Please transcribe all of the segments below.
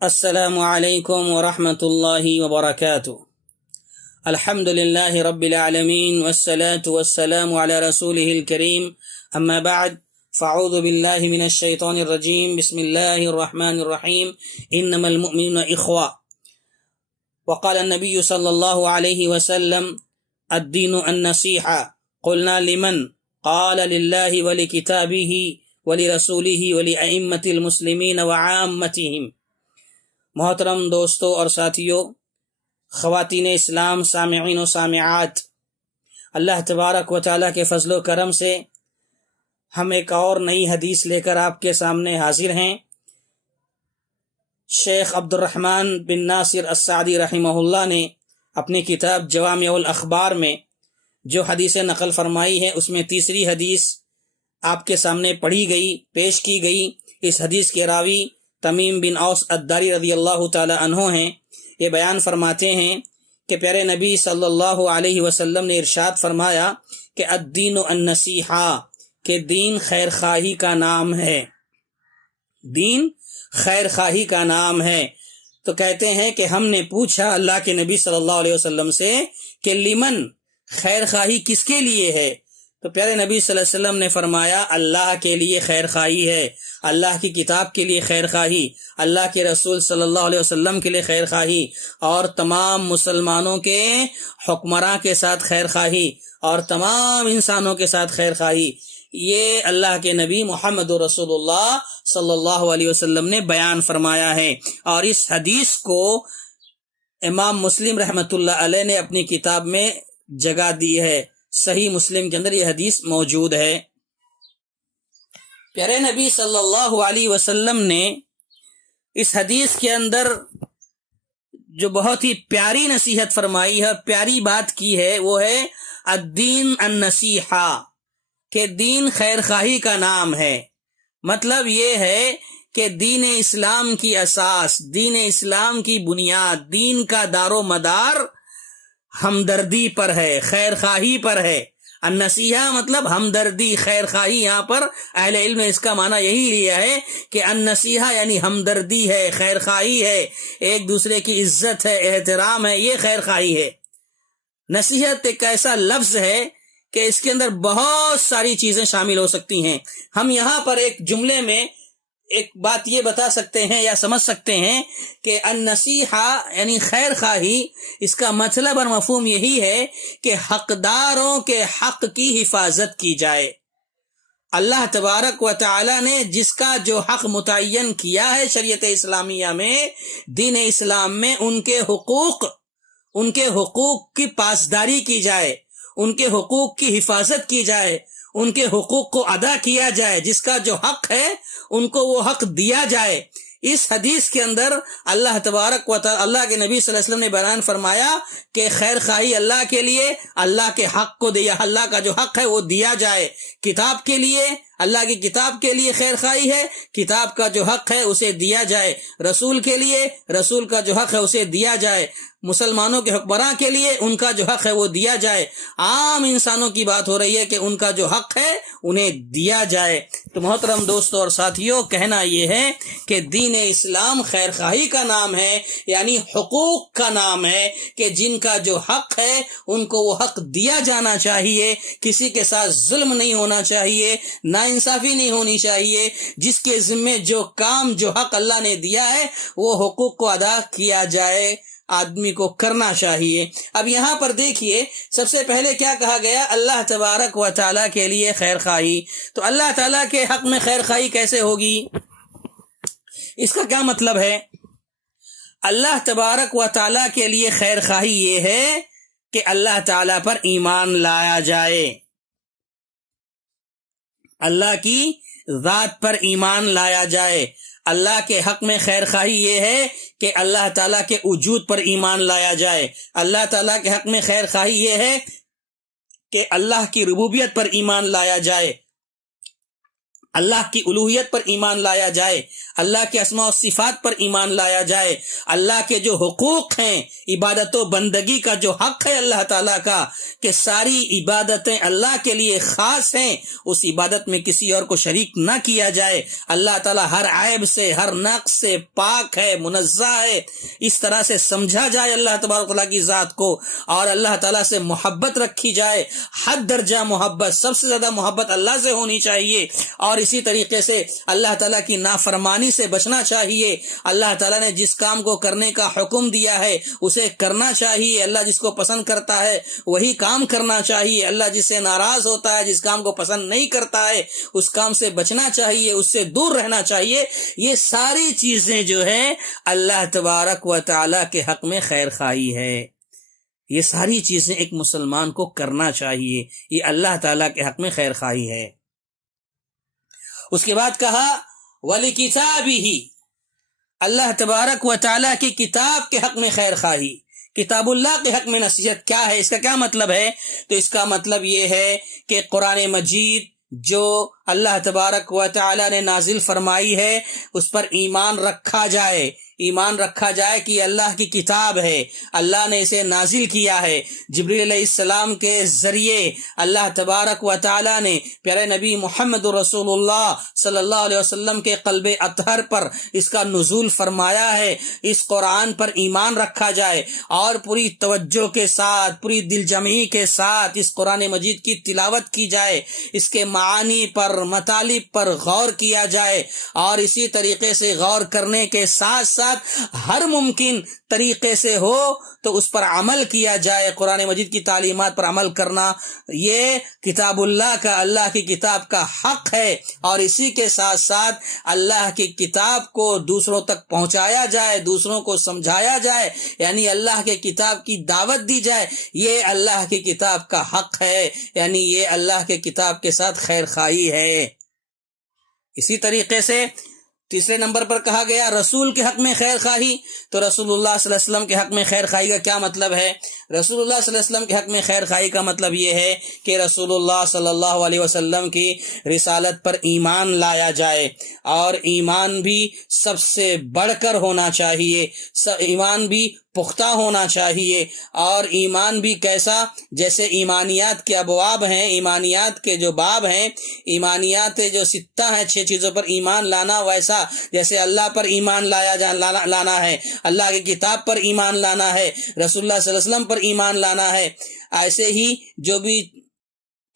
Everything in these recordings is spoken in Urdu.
السلام علیکم ورحمۃ اللہ وبرکاتہ۔ الحمد للہ رب العالمین والصلاة والسلام علی رسولہ الکریم، اما بعد فاعوذ باللہ من الشیطان الرجیم، بسم اللہ الرحمن الرحیم، انما المؤمنون اخوہ۔ وقال النبی صلی اللہ علیہ وسلم الدین النصیحہ، قلنا لمن؟ قال للہ ولکتابہ ولرسولہ ولأئمة المسلمین وعامتہم۔ محترم دوستوں اور ساتھیوں، خواتین اسلام، سامعین و سامعات، اللہ تبارک و تعالیٰ کے فضل و کرم سے ہم ایک اور نئی حدیث لے کر آپ کے سامنے حاضر ہیں۔ شیخ عبد الرحمن بن ناصر السعدی رحمہ اللہ نے اپنی کتاب جوامع الاخبار میں جو حدیث نقل فرمائی ہے، اس میں تیسری حدیث آپ کے سامنے پڑھی گئی، پیش کی گئی۔ اس حدیث کے راوی تمیم بن اوس الداری رضی اللہ تعالی عنہ ہیں۔ یہ بیان فرماتے ہیں کہ پیارے نبی صلی اللہ علیہ وسلم نے ارشاد فرمایا کہ الدین النصیحہ، کہ دین خیر خواہی کا نام ہے، دین خیر خواہی کا نام ہے۔ تو کہتے ہیں کہ ہم نے پوچھا اللہ کے نبی صلی اللہ علیہ وسلم سے کہ لمن، خیر خواہی کس کے لیے ہے؟ تو پیارے نبی صلی اللہ علیہ وسلم نے فرمایا اللہ کے لیے خیر خواہی ہے، اللہ کی کتاب کے لیے خیر خواہی، اللہ کے رسول صلی اللہ علیہ وسلم کے لیے خیر خواہی، اور تمام مسلمانوں کے حکمراں کے ساتھ خیر خواہی، اور تمام انسانوں کے ساتھ خیر خواہی۔ یہ اللہ کے نبی محمد رسول اللہ صلی اللہ علیہ وسلم نے بیان فرمایا ہے، اور اس حدیث کو امام مسلم رحمۃ اللہ علیہ نے اپنی کتاب میں جگہ دی ہے۔ صحیح مسلم کے اندر یہ حدیث موجود ہے۔ پیارے نبی صلی اللہ علیہ وسلم نے اس حدیث کے اندر جو بہت ہی پیاری نصیحت فرمائی ہے، پیاری بات کی ہے، وہ ہے الدین النصیحہ، کہ دین خیر خواہی کا نام ہے۔ مطلب یہ ہے کہ دین اسلام کی اساس، دین اسلام کی بنیاد، دین کا دار و مدار ہمدردی پر ہے، خیر خواہی پر ہے۔ النصیحہ مطلب ہمدردی، خیر خواہی۔ یہاں پر اہل علم نے اس کا معنی یہی لیا ہے کہ النصیحہ یعنی ہمدردی ہے، خیر خواہی ہے، ایک دوسرے کی عزت ہے، احترام ہے، یہ خیر خواہی ہے۔ نصیحت ایک ایسا لفظ ہے کہ اس کے اندر بہت ساری چیزیں شامل ہو سکتی ہیں۔ ہم یہاں پر ایک جملے میں ایک بات یہ بتا سکتے ہیں یا سمجھ سکتے ہیں کہ النصیحہ یعنی خیر خواہی، اس کا مطلب اور مفہوم یہی ہے کہ حقداروں کے حق کی حفاظت کی جائے۔ اللہ تبارک و تعالی نے جس کا جو حق متعین کیا ہے شریعت اسلامیہ میں، دین اسلام میں، ان کے حقوق کی پاسداری کی جائے، ان کے حقوق کی حفاظت کی جائے، ان کے حقوق کو ادا کیا جائے، جس کا جو حق ہے ان کو وہ حق دیا جائے۔ اس حدیث کے اندر اللہ تبارک و تعالی، اللہ کے نبی صلی اللہ علیہ وسلم نے بیان فرمایا کہ خیر خواہی اللہ کے لیے، اللہ کے حق کو دیا، اللہ کا جو حق ہے وہ دیا جائے۔ کتاب کے لیے، اللہ کی کتاب کے لیے خیر خواہی ہے، کتاب کا جو حق ہے اسے دیا جائے۔ رسول کے لیے، رسول کا جو حق ہے اسے دیا جائے۔ مسلمانوں کے حکمراں کے لیے ان کا جو حق ہے وہ دیا جائے۔ عام انسانوں کی بات ہو رہی ہے کہ ان کا جو حق ہے انہیں دیا جائے۔ تو محترم دوستوں اور ساتھیوں، کہنا یہ ہے کہ دین اسلام خیر خواہی کا نام ہے، یعنی حقوق کا نام ہے، کہ جن کا جو حق ہے ان کو وہ حق دیا جانا چاہیے، کسی کے ساتھ ظلم نہیں ہونا چاہیے، ناانصافی نہیں ہونی چاہیے۔ جس کے ذمے جو کام، جو حق اللہ نے دیا ہے وہ حقوق کو ادا کیا جائے، آدمی کو کرنا چاہیے۔ اب یہاں پر دیکھیے، سب سے پہلے کیا کہا گیا؟ اللہ تبارک و تعالیٰ کے لیے خیر خواہی۔ تو اللہ تعالیٰ کے حق میں خیر خواہی کیسے ہوگی؟ اس کا کیا مطلب ہے؟ اللہ تبارک و تعالیٰ کے لیے خیر خواہی یہ ہے کہ اللہ تعالیٰ پر ایمان لایا جائے، اللہ کی ذات پر ایمان لایا جائے۔ اللہ کے حق میں خیر خواہی یہ ہے کہ اللہ تعالیٰ کے وجود پر ایمان لایا جائے۔ اللہ تعالیٰ کے حق میں خیر خواہی یہ ہے کہ اللہ کی ربوبیت پر ایمان لایا جائے۔ اللہ کی الوہیت پر ایمان لایا جائے، اللہ کے اسماء و صفات پر ایمان لایا جائے، اللہ کے جو حقوق ہیں، عبادت و بندگی کا جو حق ہے اللہ تعالیٰ کا کہ ساری عبادتیں اللہ کے لیے خاص ہیں، اس عبادت میں کسی اور کو شریک نہ کیا جائے، اللہ تعالیٰ ہر عیب سے ہر نقص سے پاک ہے، منزہ ہے، اس طرح سے سمجھا جائے اللہ تبارک و تعالیٰ کی ذات کو، اور اللہ تعالیٰ سے محبت رکھی جائے، حد درجہ محبت، سب سے زیادہ محبت اللہ سے ہونی چاہیے، اور اسی طریقے سے اللہ تعالیٰ کی نافرمانی سے بچنا چاہیے، اللہ تعالیٰ نے جس کام کو کرنے کا حکم دیا ہے اسے کرنا چاہیے، اللہ جس کو پسند کرتا ہے وہی کام کرنا چاہیے، اللہ جس سے ناراض ہوتا ہے، جس کام کو پسند نہیں کرتا ہے اس کام سے بچنا چاہیے، اس سے دور رہنا چاہیے۔ یہ ساری چیزیں جو ہے اللہ تبارک و تعالیٰ کے حق میں خیر خواہی ہے، یہ ساری چیزیں ایک مسلمان کو کرنا چاہیے، یہ اللہ تعالیٰ کے حق میں خیر خواہی ہے۔ اس کے بعد کہا وَلِكِتَابِهِ، اللہ تبارک و تعالیٰ کی کتاب کے حق میں خیر خواہی، کتاب اللہ کے حق میں نصیحت۔ کیا ہے اس کا کیا مطلب ہے؟ تو اس کا مطلب یہ ہے کہ قرآن مجید جو اللہ تبارک و تعالیٰ نے نازل فرمائی ہے اس پر ایمان رکھا جائے، ایمان رکھا جائے کہ اللہ کی کتاب ہے، اللہ نے اسے نازل کیا ہے، جبریل علیہ السلام کے ذریعے اللہ تبارک و تعالیٰ نے پیارے نبی محمد رسول اللہ صلی اللہ علیہ وسلم کے قلب اطہر پر اس کا نزول فرمایا ہے۔ اس قرآن پر ایمان رکھا جائے اور پوری توجہ کے ساتھ، پوری دل جمعی کے ساتھ اس قرآن مجید کی تلاوت کی جائے، اس کے معانی پر، مطالب پر غور کیا جائے، اور اسی طریقے سے غور کرنے کے ساتھ ساتھ ہر ممکن طریقے سے ہو تو اس پر عمل کیا جائے۔ قرآن مجید کی تعلیمات پر عمل کرنا یہ کتاب اللہ کا، اللہ کی کتاب کا حق ہے، اور اسی کے ساتھ ساتھ اللہ کی کتاب کو دوسروں تک پہنچایا جائے، دوسروں کو سمجھایا جائے، یعنی اللہ کے کتاب کی دعوت دی جائے، یہ اللہ کی کتاب کا حق ہے، یعنی یہ اللہ کے کتاب کے ساتھ خیر خواہی ہے۔ اسی طریقے سے تیسرے نمبر پر کہا گیا رسول کے حق میں خیر خواہی، تو رسول اللہ صلی اللہ علیہ وسلم کے حق میں خیر خواہی کا کیا مطلب ہے؟ رسول اللہ صلی اللہ علیہ وسلم کے حق میں خیر خواہی کا مطلب یہ ہے کہ رسول اللہ صلی اللہ علیہ وسلم کی رسالت پر ایمان لایا جائے، اور ایمان بھی سب سے بڑھ کر ہونا چاہیے، ایمان بھی پختہ ہونا چاہیے، اور ایمان بھی کیسا؟ جیسے ایمانیات کے ابواب ہیں، ایمانیات کے جو باب ہیں، ایمانیات جو ستہ ہیں، 6 چیزوں پر ایمان لانا، ویسا جیسے اللہ پر ایمان لانا ہے، اللہ کی کتاب پر ایمان لانا ہے، رسول اللہ صلی اللہ علیہ وسلم پر ایمان لانا ہے، ایسے ہی جو بھی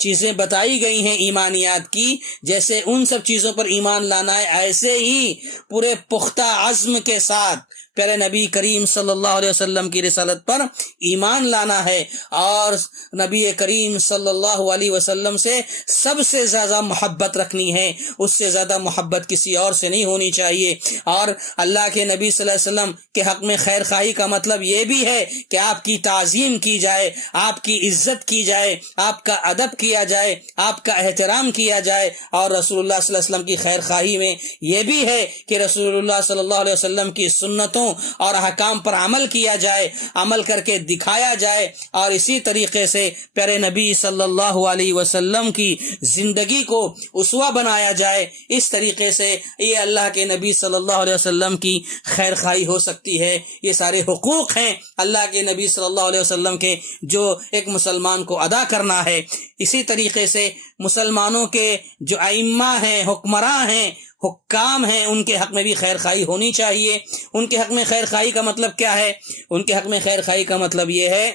چیزیں بتائی گئی ہیں ایمانیات کی، جیسے ان سب چیزوں پر ایمان لانا ہے، ایسے ہی پورے پختہ عزم کے ساتھ پیارے نبی کریم صلی اللہ علیہ وسلم کی رسالت پر ایمان لانا ہے، اور نبی کریم صلی اللہ علیہ وسلم سے سب سے زیادہ محبت رکھنی ہے، اس سے زیادہ محبت کسی اور سے نہیں ہونی چاہیے۔ اور اللہ کے نبی صلی اللہ علیہ وسلم کے حق میں خیر خواہی کا مطلب یہ بھی ہے کہ آپ کی تعظیم کی جائے، آپ کی عزت کی جائے، آپ کا ادب کیا جائے، آپ کا احترام کیا جائے، اور رسول اللہ صلی اللہ علیہ وسلم کی خیر خواہی میں یہ بھی ہے کہ رسول اللہ صلی اللہ علیہ وسلم کی سنتوں اور احکام پر عمل کیا جائے، عمل کر کے دکھایا جائے، اور اسی طریقے سے پیارے نبی صلی اللہ علیہ وسلم کی زندگی کو اسوہ بنایا جائے۔ اس طریقے سے یہ اللہ کے نبی صلی اللہ علیہ وسلم کی خیر خواہی ہو سکتی ہے۔ یہ سارے حقوق ہیں اللہ کے نبی صلی اللہ علیہ وسلم کے جو ایک مسلمان کو ادا کرنا ہے۔ اسی طریقے سے مسلمانوں کے جو ائمہ ہیں، حکمراں ہیں، حکام ہیں، ان کے حق میں بھی خیر خواہی ہونی چاہیے۔ ان کے حق میں خیر خواہی کا مطلب کیا ہے؟ ان کے حق میں خیر خواہی کا مطلب یہ ہے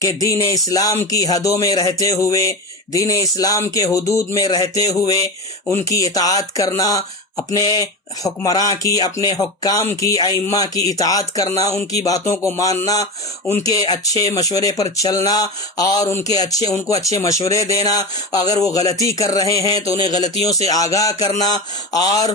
کہ دین اسلام کی حدوں میں رہتے ہوئے، دین اسلام کے حدود میں رہتے ہوئے ان کی اطاعت کرنا، اپنے حکمراں کی، اپنے حکام کی، ائمہ کی اطاعت کرنا، ان کی باتوں کو ماننا، ان کے اچھے مشورے پر چلنا، اور ان کو اچھے مشورے دینا، اگر وہ غلطی کر رہے ہیں تو انہیں غلطیوں سے آگاہ کرنا، اور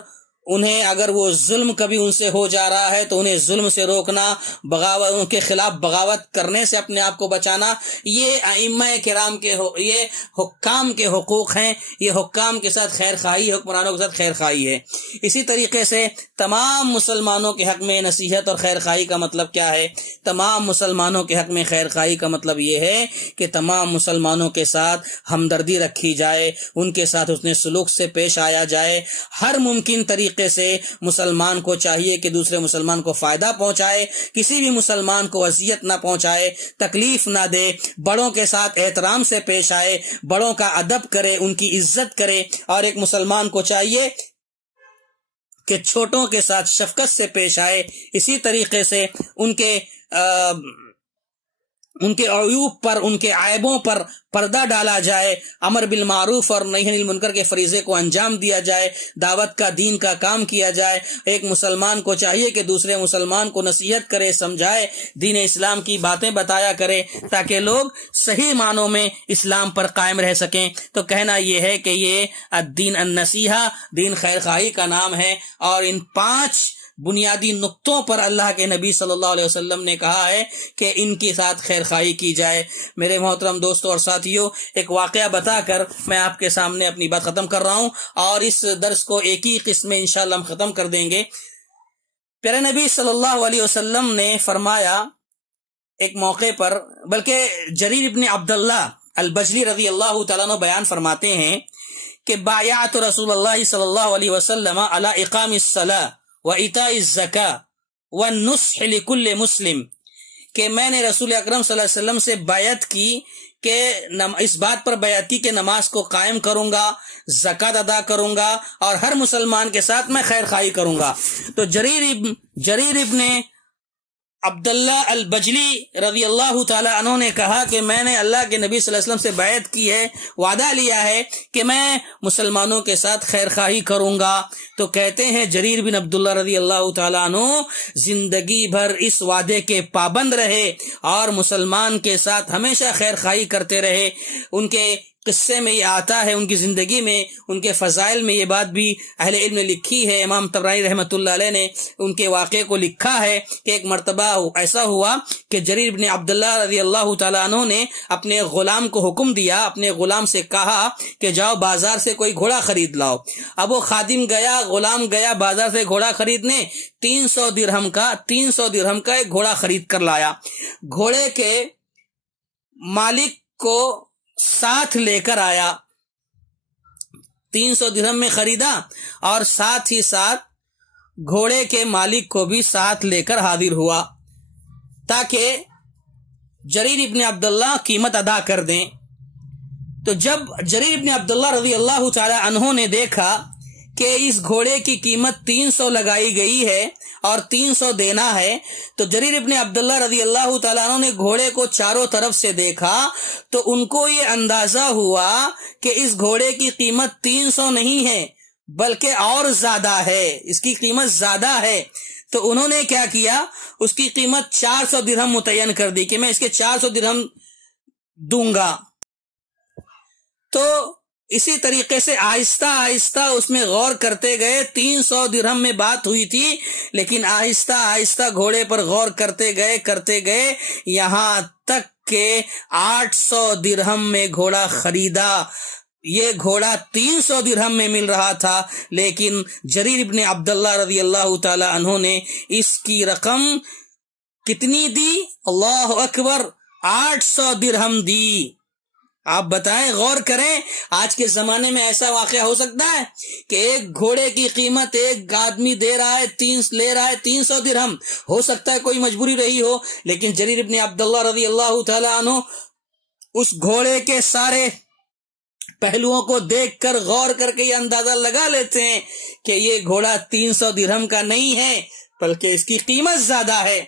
انہیں اگر وہ ظلم کبھی ان سے ہو جا رہا ہے تو انہیں ظلم سے روکنا، بغاوت، ان کے خلاف بغاوت کرنے سے اپنے آپ کو بچانا، یہ ائمہ کرام کے یہ حکام کے حقوق ہیں، یہ حکام کے ساتھ خیر خواہی، حکمرانوں کے ساتھ خیر خواہی ہے۔ اسی طریقے سے تمام مسلمانوں کے حق میں نصیحت اور خیر خواہی کا مطلب کیا ہے؟ تمام مسلمانوں کے حق میں خیر خواہی کا مطلب یہ ہے کہ تمام مسلمانوں کے ساتھ ہمدردی رکھی جائے، ان کے ساتھ حسن سلوک سے پیش آیا جائے، ہر ممکن طریقے سے مسلمان کو چاہیے کہ دوسرے مسلمان کو فائدہ پہنچائے، کسی بھی مسلمان کو اذیت نہ پہنچائے، تکلیف نہ دے، بڑوں کے ساتھ احترام سے پیش آئے، بڑوں کا ادب کرے، ان کی عزت کرے، اور ایک مسلمان کو چاہیے کہ چھوٹوں کے ساتھ شفقت سے پیش آئے۔ اسی طریقے سے ان کے عیوب پر، ان کے عیبوں پر پردہ ڈالا جائے، امر بالمعروف اور نہی عن المنکر کے فریضے کو انجام دیا جائے، دعوت کا، دین کا کام کیا جائے۔ ایک مسلمان کو چاہیے کہ دوسرے مسلمان کو نصیحت کرے، سمجھائے، دین اسلام کی باتیں بتایا کرے، تاکہ لوگ صحیح معنوں میں اسلام پر قائم رہ سکیں۔ تو کہنا یہ ہے کہ یہ الدین النصیحہ، دین خیر خواہی کا نام ہے، اور ان 5 بنیادی نقطوں پر اللہ کے نبی صلی اللہ علیہ وسلم نے کہا ہے کہ ان کے ساتھ خیر خواہی کی جائے۔ میرے محترم دوستوں اور ساتھیوں، ایک واقعہ بتا کر میں آپ کے سامنے اپنی بات ختم کر رہا ہوں، اور اس درس کو ایک ہی قسم میں انشاءاللہ ہم ختم کر دیں گے۔ پیارے نبی صلی اللہ علیہ وسلم نے فرمایا ایک موقع پر، بلکہ جریر ابن عبداللہ البجلی رضی اللہ تعالیٰ عنہ بیان فرماتے ہیں کہ بایعت رسول اللہ صلی اللہ علیہ وسلم علی اقام الصلاۃ وَإِيتَاءِ الزَّكَاةِ وَالنُّصْحِ لِكُلِّ مسلم، کہ میں نے رسول اکرم صلی اللہ علیہ وسلم سے بیعت کی کہ اس بات پر بیعت کی کہ نماز کو قائم کروں گا، زکوٰۃ ادا کروں گا، اور ہر مسلمان کے ساتھ میں خیر خواہی کروں گا۔ تو جریر ابن عبداللہ البجلی رضی اللہ تعالی عنہ نے کہا کہ میں نے اللہ کے نبی صلی اللہ علیہ وسلم سے بیعت کی ہے، وعدہ لیا ہے کہ میں مسلمانوں کے ساتھ خیر خواہی کروں گا۔ تو کہتے ہیں جریر بن عبداللہ رضی اللہ تعالی عنہ زندگی بھر اس وعدے کے پابند رہے اور مسلمان کے ساتھ ہمیشہ خیر خواہی کرتے رہے۔ ان کے قصے میں یہ آتا ہے، ان کی زندگی میں، ان کے فضائل میں یہ بات بھی اہل علم نے لکھی ہے۔ امام طبرانی رحمۃ اللہ علیہ نے ان کے واقعے کو لکھا ہے کہ ایک مرتبہ ایسا ہوا کہ جریر بن عبداللہ رضی اللہ تعالیٰ عنہ نے اپنے غلام کو حکم دیا، اپنے غلام سے کہا کہ جاؤ بازار سے کوئی گھوڑا خرید لاؤ۔ اب وہ خادم گیا، غلام گیا بازار سے گھوڑا خریدنے، 300 درہم کا ایک گھوڑا خرید کر لایا۔ گھوڑے کے مالک کو ساتھ لے کر آیا، 300 درہم میں خریدا، اور ساتھ ہی ساتھ گھوڑے کے مالک کو بھی ساتھ لے کر حاضر ہوا تاکہ جریر ابن عبداللہ قیمت ادا کر دیں۔ تو جب جریر ابن عبداللہ رضی اللہ تعالی عنہ نے دیکھا کہ اس گھوڑے کی قیمت 300 لگائی گئی ہے اور 300 دینا ہے، تو جریر ابن عبداللہ رضی اللہ تعالیٰ عنہ نے گھوڑے کو چاروں طرف سے دیکھا تو ان کو یہ اندازہ ہوا کہ اس گھوڑے کی قیمت 300 نہیں ہے بلکہ اور زیادہ ہے، اس کی قیمت زیادہ ہے۔ تو انہوں نے کیا کیا، اس کی قیمت 400 درہم متعین کر دی کہ میں اس کے 400 درہم دوں گا۔ تو اسی طریقے سے آہستہ آہستہ اس میں غور کرتے گئے، 300 درہم میں بات ہوئی تھی، لیکن آہستہ آہستہ گھوڑے پر غور کرتے گئے یہاں تک کہ 800 درہم میں گھوڑا خریدا۔ یہ گھوڑا 300 درہم میں مل رہا تھا، لیکن جریر ابن عبداللہ رضی اللہ تعالی عنہ نے اس کی رقم کتنی دی؟ اللہ اکبر، 800 درہم دی۔ آپ بتائیں، غور کریں، آج کے زمانے میں ایسا واقعہ ہو سکتا ہے کہ ایک گھوڑے کی قیمت ایک آدمی لے رہا ہے 300 درہم؟ ہو سکتا ہے کوئی مجبوری رہی ہو، لیکن جریر ابن عبداللہ رضی اللہ تعالی عنہ اس گھوڑے کے سارے پہلوؤں کو دیکھ کر غور کر کے یہ اندازہ لگا لیتے ہیں کہ یہ گھوڑا 300 درہم کا نہیں ہے بلکہ اس کی قیمت زیادہ ہے۔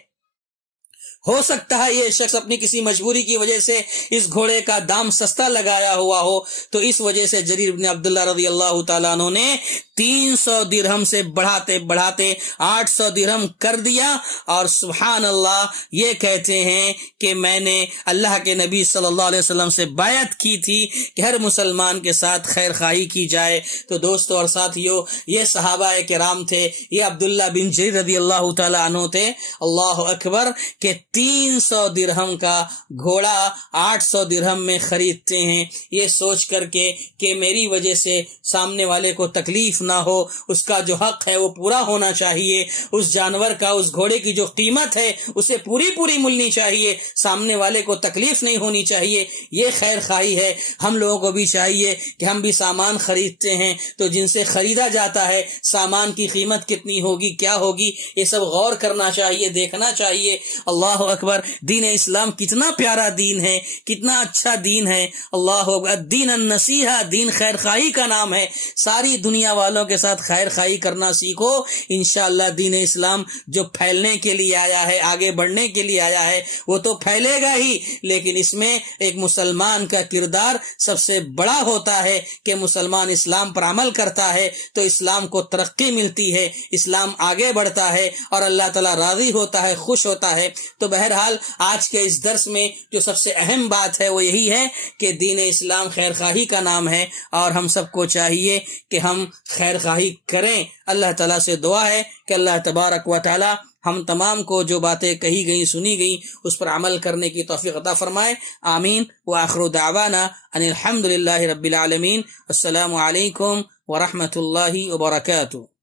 ہو سکتا ہے یہ شخص اپنی کسی مجبوری کی وجہ سے اس گھوڑے کا دام سستا لگایا ہوا ہو، تو اس وجہ سے جریر بن عبداللہ رضی اللہ تعالیٰ عنہ نے 300 درہم سے بڑھاتے بڑھاتے 800 درہم کر دیا، اور سبحان اللہ یہ کہتے ہیں کہ میں نے اللہ کے نبی صلی اللہ علیہ وسلم سے بیعت کی تھی کہ ہر مسلمان کے ساتھ خیر خواہی کی جائے۔ تو دوستو اور ساتھیو، یہ صحابہ کرام تھے، یہ عبداللہ بن جریر رضی اللہ تعالیٰ عنہ تھے، اللہ اکبر، کہ 300 درہم کا گھوڑا 800 درہم میں خریدتے ہیں، یہ سوچ کر کے کہ میری وجہ سے سامنے والے کو تکلیف نہ ہو، اس کا جو حق ہے وہ پورا ہونا چاہیے، اس جانور کا، اس گھوڑے کی جو قیمت ہے اسے پوری ملنی چاہیے، سامنے والے کو تکلیف نہیں ہونی چاہیے، یہ خیر خواہی ہے۔ ہم لوگوں کو بھی چاہیے کہ ہم بھی سامان خریدتے ہیں تو جن سے خریدا جاتا ہے سامان کی قیمت کتنی ہوگی، کیا ہوگی، یہ سب غور کرنا چاہیے، دیکھنا چاہیے۔ اللہ اکبر، دین اسلام کتنا پیارا دین ہے، کتنا اچھا دین ہے، اللہ اکبر۔ دین النصیحہ، دین خیر خواہی کا نام ہے، ساری دنیا والوں کے ساتھ خیر خواہی کرنا سیکھو، انشاءاللہ دین اسلام جو پھیلنے کے لیے آیا ہے، آگے بڑھنے کے لیے آیا ہے، وہ تو پھیلے گا ہی، لیکن اس میں ایک مسلمان کا کردار سب سے بڑا ہوتا ہے کہ مسلمان اسلام پر عمل کرتا ہے تو اسلام کو ترقی ملتی ہے، اسلام آگے بڑھتا ہے اور اللہ تعالیٰ راضی ہوتا ہے، خوش ہوتا ہے۔ تو بہرحال آج کے اس درس میں جو سب سے اہم بات ہے وہ یہی ہے کہ دین اسلام خیر خواہی کا نام ہے، اور ہم سب کو چاہیے کہ ہم خیر خواہی کریں۔ اللہ تعالیٰ سے دعا ہے کہ اللہ تبارک و تعالیٰ ہم تمام کو جو باتیں کہی گئیں، سنی گئیں، اس پر عمل کرنے کی توفیق عطا فرمائے، آمین۔ وآخر دعوانا ان الحمد للہ رب العالمین۔ السلام علیکم ورحمۃ اللہ وبرکاتہ۔